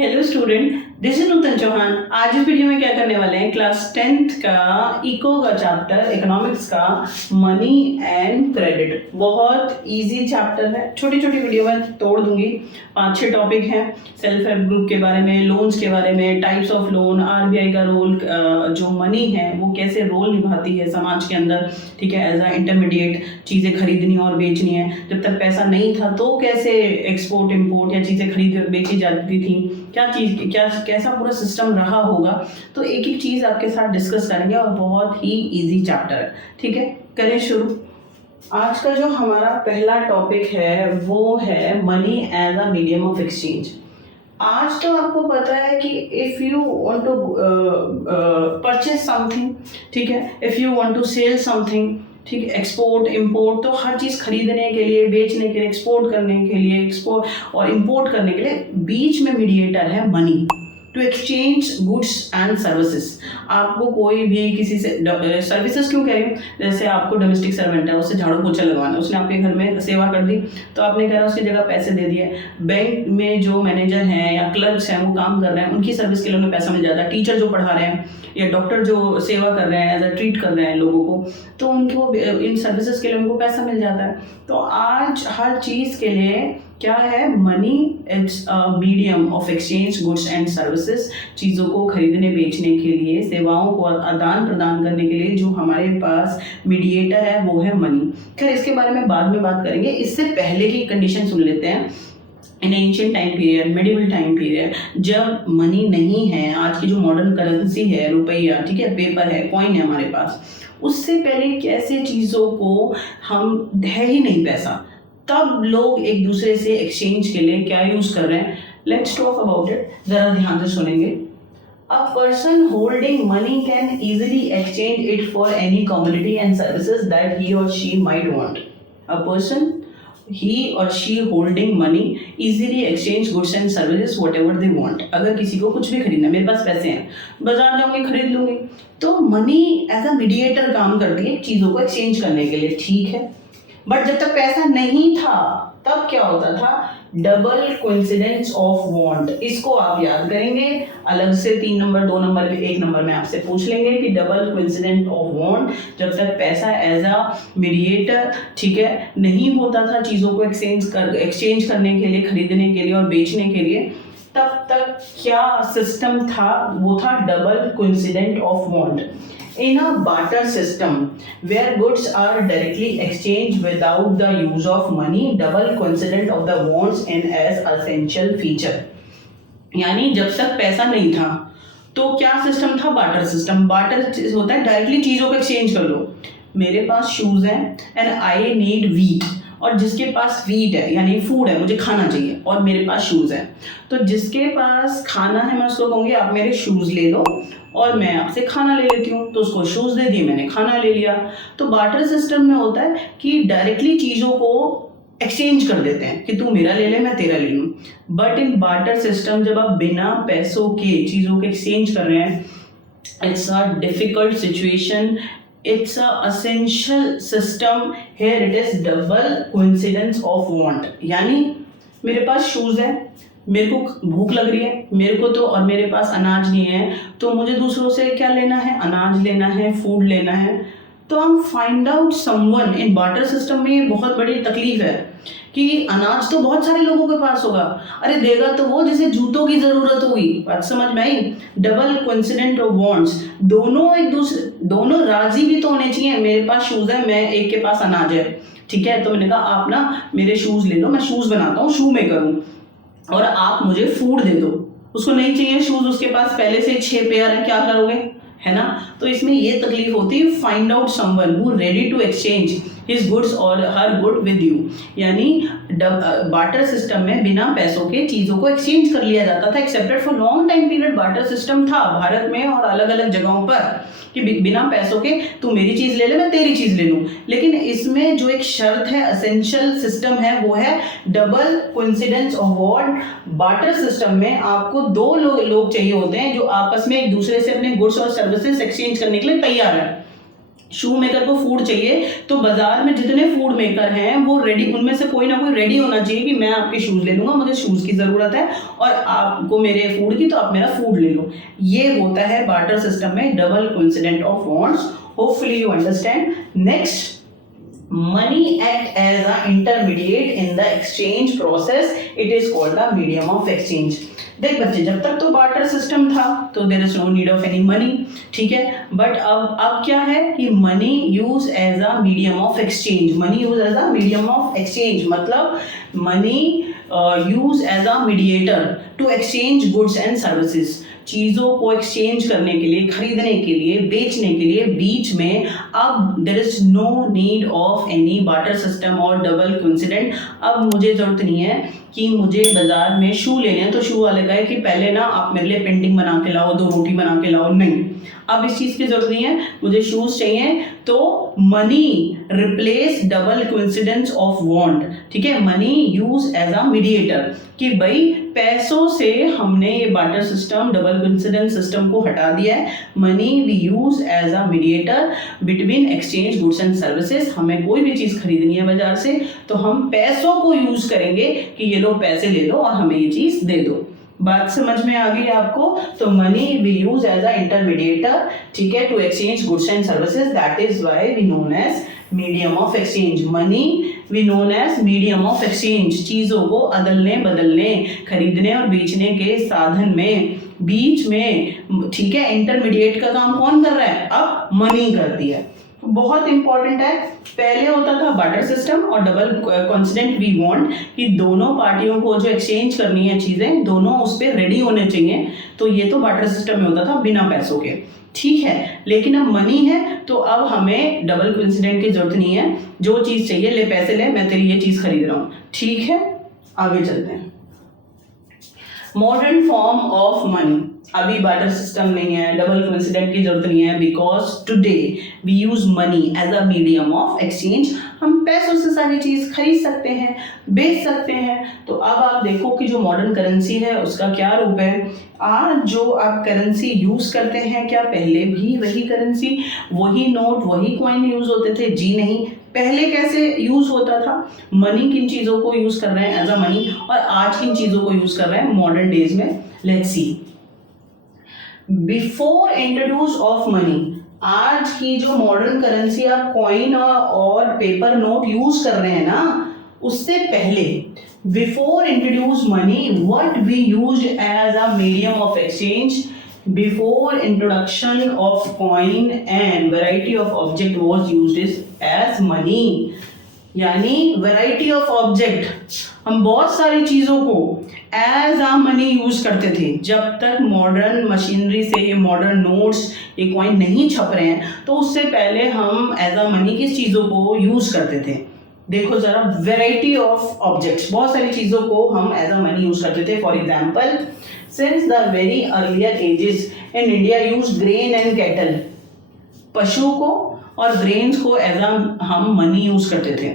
Hello student, this is नूतन चौहान। आज इस video में क्या करने वाले हैं, क्लास 10th का इको का चैप्टर इकोनॉमिक्स का मनी एंड क्रेडिट। बहुत इजी चैप्टर है, छोटी छोटी वीडियो में तोड़ दूंगी। 5-6 टॉपिक हैं, सेल्फ हेल्प ग्रुप के बारे में, लोन्स के बारे में, टाइप्स ऑफ लोन, आरबीआई का रोल, जो मनी है वो कैसे रोल निभाती है समाज के अंदर, ठीक है, एज अ इंटरमीडिएट। चीज़ें खरीदनी और बेचनी है, जब तक पैसा नहीं था तो कैसे एक्सपोर्ट इम्पोर्ट या चीज़ें खरीद बेची जाती थी, कैसा पूरा सिस्टम रहा होगा। तो एक एक चीज़ आपके साथ डिस्कस करेंगे और बहुत ही इजी चैप्टर है, ठीक है। करें शुरू। आज का जो हमारा पहला टॉपिक है वो है money as a medium of exchange. आज तो आपको पता है कि if you want to purchase something, ठीक है, if you want to sell something, ठीक है, एक्सपोर्ट इम्पोर्ट, तो हर चीज़ खरीदने के लिए, बेचने के लिए, एक्सपोर्ट करने के लिए, एक्सपोर्ट और इम्पोर्ट करने के लिए बीच में मीडिएटर है money to exchange goods and services. आपको कोई भी किसी से सर्विसेज क्यों कह रही हूँ, जैसे आपको डोमेस्टिक सर्वेंट है, उससे झाड़ू पोछा लगवाना, उसने आपके घर में सेवा कर दी, तो आपने कहा उसकी जगह पैसे दे दिए। बैंक में जो मैनेजर हैं या क्लर्क्स हैं वो काम कर रहे हैं, उनकी सर्विस के लिए उन्हें पैसा मिल जाता है। टीचर जो पढ़ा रहे हैं या डॉक्टर जो सेवा कर रहे हैं, एज अ ट्रीट कर रहे हैं लोगों को, तो उनको इन सर्विसेज के लिए उनको पैसा मिल जाता है। तो आज हर चीज़ के लिए क्या है, money it's a medium of exchange goods and services. चीज़ों को खरीदने बेचने के लिए, सेवाओं को आदान प्रदान करने के लिए जो हमारे पास मीडिएटर है वो है मनी। खैर इसके बारे में बाद में बात करेंगे, इससे पहले की कंडीशन सुन लेते हैं। In ancient time period, medieval time period, जब मनी नहीं है, आज की जो मॉडर्न करेंसी है, रुपया, ठीक है, पेपर है, कॉइन है हमारे पास, उससे पहले कैसे चीज़ों को हम है ही नहीं पैसा, तब लोग एक दूसरे से एक्सचेंज के लिए क्या यूज़ कर रहे हैं। लेट्स टॉक अबाउट इट, ज़रा ध्यान से सुनेंगे। A person holding money can easily exchange it for any commodity and services that he or she might want. A person, he or she holding money easily exchange goods and services whatever they want. अगर किसी को कुछ भी खरीदना है, मेरे पास पैसे हैं, बाजार जाऊंगी खरीद लूंगी, तो मनी एज अ मीडिएटर काम करती है चीज़ों को एक्सचेंज करने के लिए, ठीक है। बट जब तक पैसा नहीं था तब क्या होता था, डबल कोइंसिडेंस ऑफ वांट। इसको आप याद करेंगे, अलग से 3 नंबर 2 नंबर 1 नंबर में आपसे पूछ लेंगे कि डबल कोइंसिडेंस ऑफ वांट, जब तक पैसा एज अ मीडिएटर, ठीक है, नहीं होता था चीज़ों को एक्सचेंज करने के लिए, खरीदने के लिए और बेचने के लिए, तब तक क्या सिस्टम था, वो था double coincident of want. In a barter system where goods are directly exchanged without the use of money, double coincident of the wants and as essential feature। यानी जब तक पैसा नहीं था तो क्या सिस्टम था, बार्टर सिस्टम। बार्टर होता है डायरेक्टली चीज़ों को एक्सचेंज कर लो। मेरे पास शूज़ हैं एंड आई नीड वीट, और जिसके पास वीट है यानी फूड है, मुझे खाना चाहिए, और मेरे पास शूज़ हैं, तो जिसके पास खाना है मैं उसको कहूँगी आप मेरे शूज़ ले लो और मैं आपसे खाना ले लेती हूँ, तो उसको शूज़ दे दिए, मैंने खाना ले लिया। तो बार्टर सिस्टम में होता है कि डायरेक्टली चीज़ों को एक्सचेंज कर देते हैं कि तू मेरा ले ले मैं तेरा ले लूँ। बट इन बार्टर सिस्टम जब आप बिना पैसों के चीज़ों के एक्सचेंज कर रहे हैं, it's a difficult situation, it's a essential system, here it is double coincidence of want। यानी मेरे पास शूज़ है, मेरे को भूख लग रही है, मेरे को तो, और मेरे पास अनाज नहीं है, तो मुझे दूसरों से क्या लेना है, अनाज लेना है, फूड लेना है। तो हम find out someone in barter system में बहुत बड़ी तकलीफ है कि अनाज तो बहुत सारे लोगों के पास होगा, अरे देगा तो वो जिसे जूतों की ज़रूरत होगी। बात समझ में आई, डबल कोइंसिडेंट ऑफ वांट्स, दोनों राजी भी तो होने चाहिए। मेरे पास शूज़ है, मैं एक के पास अनाज है, ठीक है, तो मैंने कहा आप ना मेरे शूज़ ले लो, मैं शूज़ बनाता हूँ, शू मेकर हूँ, और आप मुझे फूड दे दो। उसको नहीं चाहिए शूज़, उसके पास पहले से 6 पेयर है, क्या करोगे, है ना। तो इसमें ये तकलीफ होती है, find out someone who ready to exchange his goods और हर गुड विद यू। यानी बार्टर सिस्टम में बिना पैसों के चीज़ों को एक्सचेंज कर लिया जाता था। Accepted for long time period barter system था भारत में और अलग अलग जगहों पर कि बिना पैसों के तू मेरी चीज़ ले ले, मैं तेरी चीज़ ले लूँ। लेकिन इसमें जो एक शर्त है, एसेंशियल सिस्टम है, वो है double coincidence of want. Barter system में आपको 2 लोग चाहिए होते हैं जो आपस में एक दूसरे से अपने गुड्स और सर्विसेज एक्सचेंज करने के लिए तैयार है। शू मेकर को फूड चाहिए तो बाजार में जितने फूड मेकर हैं वो रेडी, उनमें से कोई ना कोई रेडी होना चाहिए कि मैं आपके शूज़ ले लूँगा, मुझे शूज़ की ज़रूरत है और आपको मेरे फूड की तो आप मेरा फूड ले लो। ये होता है बार्टर सिस्टम में double coincident of wants. Hopefully you understand. Next, money act as an intermediate in the exchange process, it is called the medium of exchange। देख बच्चे, जब तक तो बार्टर सिस्टम था तो there is no need of any money, ठीक है। But अब क्या है कि money use as a medium of exchange. Money use as a medium of exchange मतलब money use as a mediator to exchange goods and services. चीज़ों को exchange करने के लिए, खरीदने के लिए, बेचने के लिए बीच में अब there is no need of any barter system और डबल कोइंसिडेंट। अब मुझे जरूरत नहीं है कि मुझे बाजार में शू लेने हैं तो शू वाले कहे कि पहले ना आप मेरे लिए पेंटिंग बना के लाओ, 2 रोटी बना के लाओ। नहीं, अब इस चीज़ की जरूरत नहीं है, मुझे शूज़ चाहिए तो money replace double coincidence of want, ठीक है। Money use as a mediator कि भाई पैसों से हमने ये barter system, double coincidence system को हटा दिया है। Money we use as a mediator between exchange goods and services. हमें कोई भी चीज़ खरीदनी है बाजार से तो हम पैसों को यूज करेंगे कि ये लो पैसे ले लो और हमें ये चीज़ दे दो। बात समझ में आ गई आपको? तो money we use as a intermediator, ठीक है, to exchange goods and services. That is why we known as medium of exchange. Money we known as medium of exchange. चीजों को अदलने बदलने, खरीदने और बेचने के साधन में बीच में, ठीक है, इंटरमीडिएट का काम कौन कर रहा है? अब मनी करती है। बहुत इंपॉर्टेंट है। पहले होता था बार्टर सिस्टम और डबल कोइंसिडेंट वी वांट कि दोनों पार्टियों को जो एक्सचेंज करनी है चीजें, दोनों उस पर रेडी होने चाहिए। तो ये तो बार्टर सिस्टम में होता था बिना पैसों के, ठीक है। लेकिन अब मनी है तो अब हमें डबल कोइंसिडेंट की जरूरत नहीं है। जो चीज चाहिए ले, पैसे ले, मैं तेरी ये चीज खरीद रहा हूँ, ठीक है। आगे चलते हैं। Modern form of money. अभी बार्टर सिस्टम नहीं है, डबल कोइंसिडेंट की जरूरत नहीं है, because today we use money as a medium of exchange. हम पैसों से सारी चीज खरीद सकते हैं, बेच सकते हैं। तो अब आप देखो कि जो मॉडर्न करेंसी है उसका क्या रूप है। आज जो आप करेंसी यूज करते हैं, क्या पहले भी वही करेंसी, वही नोट, वही कॉइन यूज होते थे? जी नहीं। पहले कैसे यूज होता था? मनी किन चीजों को यूज कर रहे हैं एज अ मनी, और आज किन चीजों को यूज कर रहे हैं मॉडर्न डेज में? Let's see. Before introduce of money, आज की जो मॉडर्न करेंसी आप कॉइन और पेपर नोट यूज कर रहे हैं ना, उससे पहले before introduce money what we used as a medium of exchange, before introduction of coin and variety of object was used as money। यानी वैरायटी ऑफ ऑब्जेक्ट, हम बहुत सारी चीज़ों को एज आ मनी यूज करते थे। जब तक मॉडर्न मशीनरी से ये मॉडर्न नोट्स, ये कॉइन नहीं छप रहे हैं, तो उससे पहले हम एज आ मनी किस चीज़ों को यूज करते थे? देखो जरा, वैरायटी ऑफ ऑब्जेक्ट्स, बहुत सारी चीज़ों को हम एज आ मनी यूज करते थे। For example, since the very earlier ages in India use grain and cattle. पशु को और ग्रेन्स को एज आ हम मनी यूज करते थे,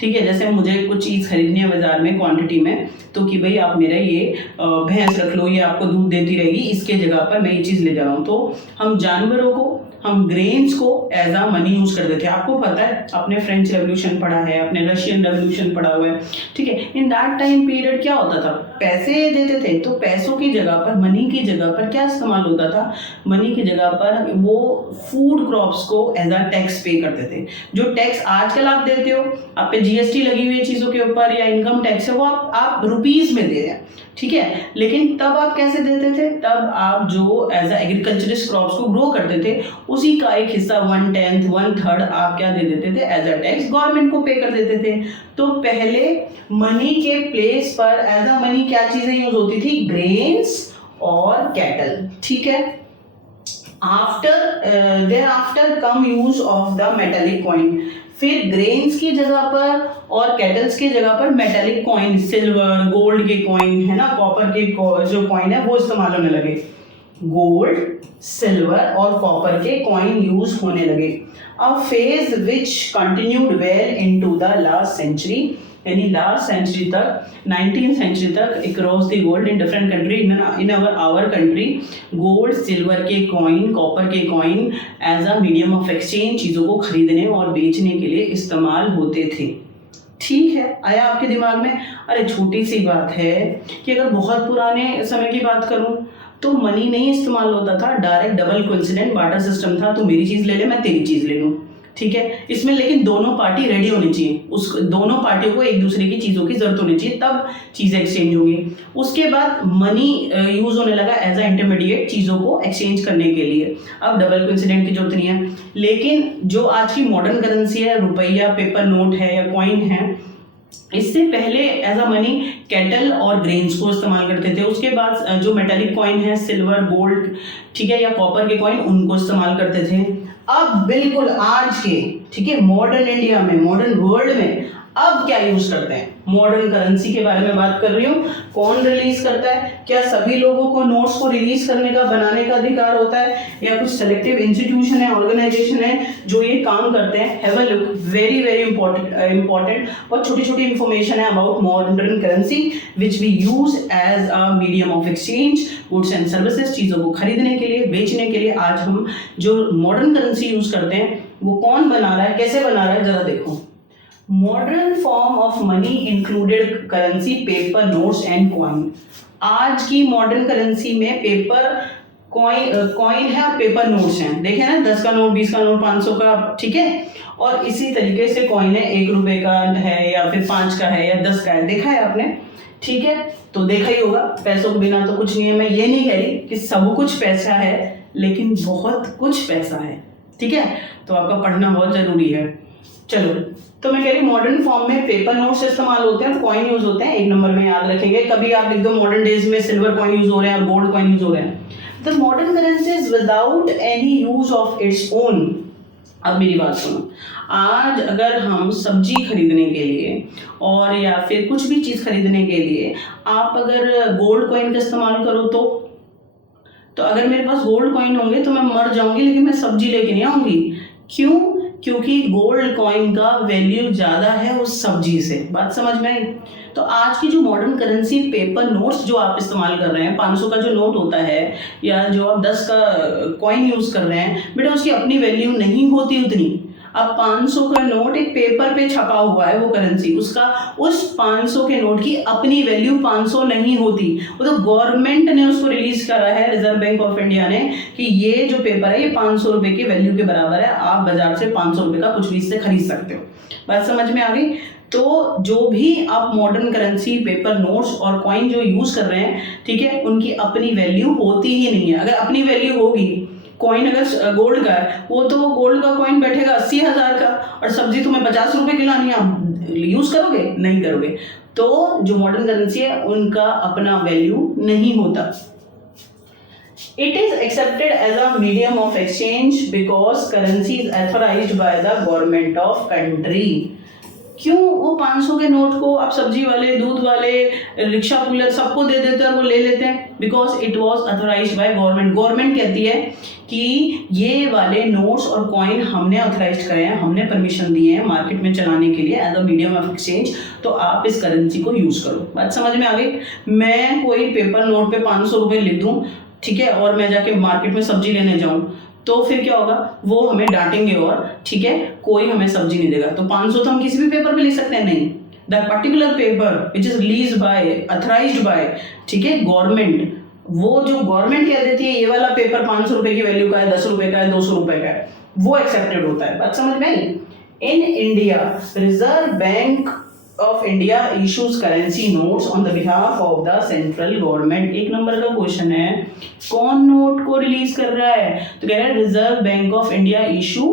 ठीक है। जैसे मुझे कुछ चीज़ खरीदनी है बाजार में क्वांटिटी में, तो कि भाई आप मेरा ये भैंस रख लो, ये आपको दूध देती रहेगी, इसके जगह पर मैं ये चीज़ ले जा रहा हूँ। तो हम जानवरों को, हम ग्रेन्स को एज आ मनी यूज करते थे। आपको पता है, अपने फ्रेंच रेवोल्यूशन पढ़ा है, अपने रशियन रेवोल्यूशन पढ़ा हुआ है, ठीक है। इन दैट टाइम पीरियड क्या होता था? पैसे देते थे, तो पैसों की जगह पर, मनी की जगह पर क्या इस्तेमाल होता था? मनी की जगह पर वो फूड क्रॉप्स को एज आ टैक्स पे करते थे। जो टैक्स आजकल आप देते हो, आप पे जीएसटी लगी हुई है चीज़ों के ऊपर, या इनकम टैक्स है, वो आप रुपीज़ में दे रहे हैं, ठीक है। लेकिन तब आप कैसे देते थे? तब आप जो एज आ एग्रीकल्चरिस्ट क्रॉप्स को ग्रो करते थे, उसी का एक हिस्सा 1/10, 1/3 आप क्या दे देते थे? एज अ टैक्स गवर्नमेंट को पे कर देते थे। तो पहले मनी के प्लेस पर एज अ मनी क्या चीजें यूज होती थी? ग्रेन्स और कैटल, ठीक है। After come use of the metallic coin. फिर ग्रेन्स की जगह पर और कैटल्स की जगह पर मेटालिक कॉइन, सिल्वर, गोल्ड के कॉइन है ना, कॉपर के जो कॉइन है वो इस्तेमाल होने लगे। गोल्ड, सिल्वर और कॉपर के कॉइन यूज होने लगे। A phase which continued well into the last century. यानी लास्ट सेंचुरी तक 19th सेंचुरी तक across the world in different country in our country gold silver के कॉइन कॉपर के coin as a medium of exchange चीज़ों को खरीदने और बेचने के लिए इस्तेमाल होते थे। ठीक है, आया आपके दिमाग में? अरे छोटी सी बात है कि अगर बहुत पुराने समय की बात करूं तो मनी नहीं इस्तेमाल होता था, direct double coincident barter system था। तो मेरी चीज़ ले ले, मैं तेरी चीज़ ले लूँ, ठीक है। इसमें लेकिन दोनों पार्टी रेडी होनी चाहिए, उस दोनों पार्टियों को एक दूसरे की चीज़ों की जरूरत होनी चाहिए, तब चीज़ें एक्सचेंज होंगी। उसके बाद मनी यूज होने लगा एज अ इंटरमीडिएट चीज़ों को एक्सचेंज करने के लिए। अब डबल कोइंसिडेंट की जरूरत नहीं है। लेकिन जो आज की मॉडर्न करेंसी है, रुपया, पेपर नोट है या कॉइन है, इससे पहले एज अ मनी कैटल और ग्रेन्स को इस्तेमाल करते थे। उसके बाद जो मेटालिक कॉइन है, सिल्वर, गोल्ड, ठीक है, या कॉपर के कॉइन, उनको इस्तेमाल करते थे। अब बिल्कुल आज के, ठीक है, मॉडर्न इंडिया में, मॉडर्न वर्ल्ड में अब क्या यूज करते हैं? मॉडर्न करेंसी के बारे में बात कर रही हूँ। कौन रिलीज करता है? क्या सभी लोगों को नोट्स को रिलीज करने का, बनाने का अधिकार होता है, या कुछ सेलेक्टिव इंस्टीट्यूशन है, ऑर्गेनाइजेशन है जो ये काम करते हैं? Have a look, very very important. बहुत छोटी छोटी इंफॉर्मेशन है about modern currency which we use as a medium of exchange goods and services, चीज़ों को खरीदने के लिए, बेचने के लिए। आज हम जो मॉडर्न करेंसी यूज करते हैं वो कौन बना रहा है, कैसे बना रहा है, जरा देखो। Modern form of money included currency, paper, notes and coin. आज की मॉडर्न करेंसी में पेपर कॉइन है और पेपर नोट्स हैं। देखे ना, 10 का नोट, 20 का नोट, 500 का, ठीक है। और इसी तरीके से कॉइन है, 1 रुपए का है या फिर 5 का है या 10 का है। देखा है आपने? ठीक है, तो देखा ही होगा। पैसों के बिना तो कुछ नहीं है। मैं ये नहीं कह रही कि सब कुछ पैसा है, लेकिन बहुत कुछ पैसा है, ठीक है। तो आपका पढ़ना बहुत जरूरी है। चलो, तो मैं कह रही मॉडर्न फॉर्म में पेपर नोट्स इस्तेमाल होते हैं, कॉइन यूज होते हैं। 1 नंबर में याद रखेंगे। कभी आप लिख दो मॉडर्न डेज में सिल्वर कॉइन यूज हो रहे हैं और गोल्ड कॉइन यूज हो रहे हैं। The modern currencies without any use of its own. अब मेरी बात सुनो, आज अगर हम सब्जी खरीदने के लिए और या फिर कुछ भी चीज खरीदने के लिए आप अगर गोल्ड कॉइन का इस्तेमाल करो तो अगर मेरे पास गोल्ड कॉइन होंगे तो मैं मर जाऊंगी, लेकिन मैं सब्जी लेके नहीं आऊंगी। क्यों? क्योंकि गोल्ड कॉइन का वैल्यू ज़्यादा है उस सब्जी से। बात समझ में आई? तो आज की जो मॉडर्न करेंसी पेपर नोट्स जो आप इस्तेमाल कर रहे हैं, 500 का जो नोट होता है या जो आप 10 का कॉइन यूज़ कर रहे हैं, बेटा उसकी अपनी वैल्यू नहीं होती उतनी। अब 500 का नोट एक पेपर पे छपा हुआ है, वो करेंसी, उसका उस 500 के नोट की अपनी वैल्यू 500 नहीं होती। वो तो गवर्नमेंट ने उसको रिलीज करा है, रिजर्व बैंक ऑफ इंडिया ने, कि ये जो पेपर है ये 500 रुपए की वैल्यू के बराबर है। आप बाजार से 500 रुपए का कुछ भी इससे खरीद सकते हो। बात समझ में आ गई? तो जो भी आप मॉडर्न करेंसी, पेपर नोट्स और कॉइन जो यूज कर रहे हैं, ठीक है, उनकी अपनी वैल्यू होती ही नहीं है। अगर अपनी वैल्यू होगी, कॉइन अगर गोल्ड का है, वो तो गोल्ड का कॉइन बैठेगा 80,000 का, और सब्जी तुम्हें 50 रुपए की लानी है, आप यूज करोगे? नहीं करोगे। तो जो मॉडर्न करेंसी है उनका अपना वैल्यू नहीं होता। It is accepted as a medium of exchange because currency is authorized by the government of country. क्यों वो 500 के नोट को आप सब्जी वाले, दूध वाले, रिक्शा पुलर सबको दे देते हैं और वो ले लेते हैं? Because it was authorise by government. Government कहती है कि ये वाले नोट्स और कॉइन हमने अथोराइज करे हैं, हमने परमिशन दी है मार्केट में चलाने के लिए as a medium of exchange, तो आप इस करेंसी को यूज करो। बात समझ में आ गई? मैं कोई पेपर नोट पे 500 रुपये लिख दूँ, ठीक है, और मैं जाके मार्केट में सब्जी लेने जाऊँ, तो फिर क्या होगा? वो हमें डांटेंगे और, ठीक है, कोई हमें सब्जी नहीं देगा। तो 500 तो हम किसी भी पेपर पे लिख सकते हैं? नहीं। The particular paper which is release by, authorised by, ठीक है, गवर्नमेंट, वो जो गवर्नमेंट कह देती है ये वाला पेपर 500 रुपए की वैल्यू का है, 10 रुपए का है, 200 रुपए का है, वो एक्सेप्टेड होता है। बात समझ में आई? In India reserve bank of India issues currency notes on the behalf of the central government। 1 number का क्वेश्चन है, कौन नोट को रिलीज कर रहा है? तो कह रहा है Reserve bank of India issue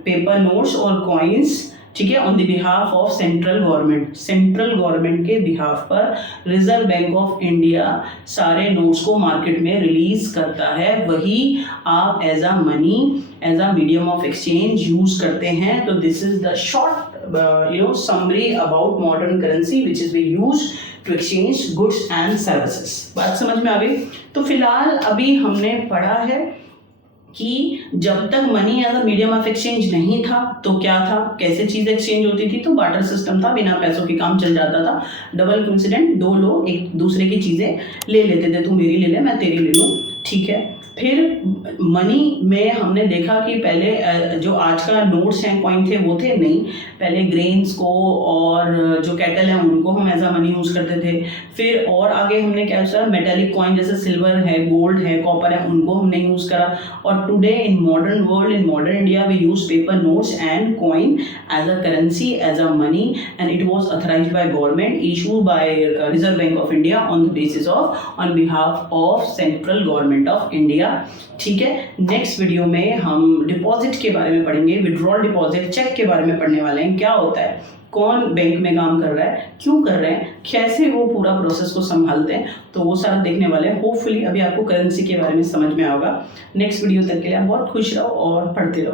paper notes और कॉइन्स, ठीक है, on the behalf of central government. Central government के बिहाफ पर रिजर्व बैंक ऑफ इंडिया सारे नोट्स को मार्केट में रिलीज करता है, वही आप as a money, as a medium of exchange use करते हैं। तो this is the short summary about modern currency which is we use to exchange goods and services। बात समझ में आ गई? तो फिलहाल अभी हमने पढ़ा है कि जब तक money as a medium of exchange नहीं था तो क्या था, कैसे चीज़ एक्सचेंज होती थी, तो बार्टर सिस्टम था, बिना पैसों के काम चल जाता था। डबल कोइंसिडेंट, दो लोग एक दूसरे की चीज़ें ले लेते थे, तू मेरी ले ले मैं तेरी ले लूँ, ठीक है। फिर मनी में हमने देखा कि पहले जो आज का नोट्स हैं, कॉइन थे, वो थे नहीं। पहले ग्रेन्स को और जो कैटल हैं उनको हम एज अ मनी यूज़ करते थे। फिर और आगे हमने क्या सोचा, मेटेलिक कॉइन जैसे सिल्वर है, गोल्ड है, कॉपर है, उनको हमने यूज़ करा। और today in modern world, in modern India, we use paper notes and coin as a currency, as a money, and it was authorised by government, issued by reserve bank of India on the basis of, on behalf of central government of India. ठीक है, next video में हम deposit के बारे में पढ़ेंगे, withdrawal deposit, check के बारे में पढ़ने वाले हैं, क्या होता है, कौन बैंक में काम कर रहा है, क्यों कर रहे हैं, कैसे वो पूरा प्रोसेस को संभालते हैं, तो वो सारा देखने वाले हैं। होपफुली अभी आपको करेंसी के बारे में समझ में आएगा। नेक्स्ट वीडियो तक के लिए आप बहुत खुश रहो और पढ़ते रहो।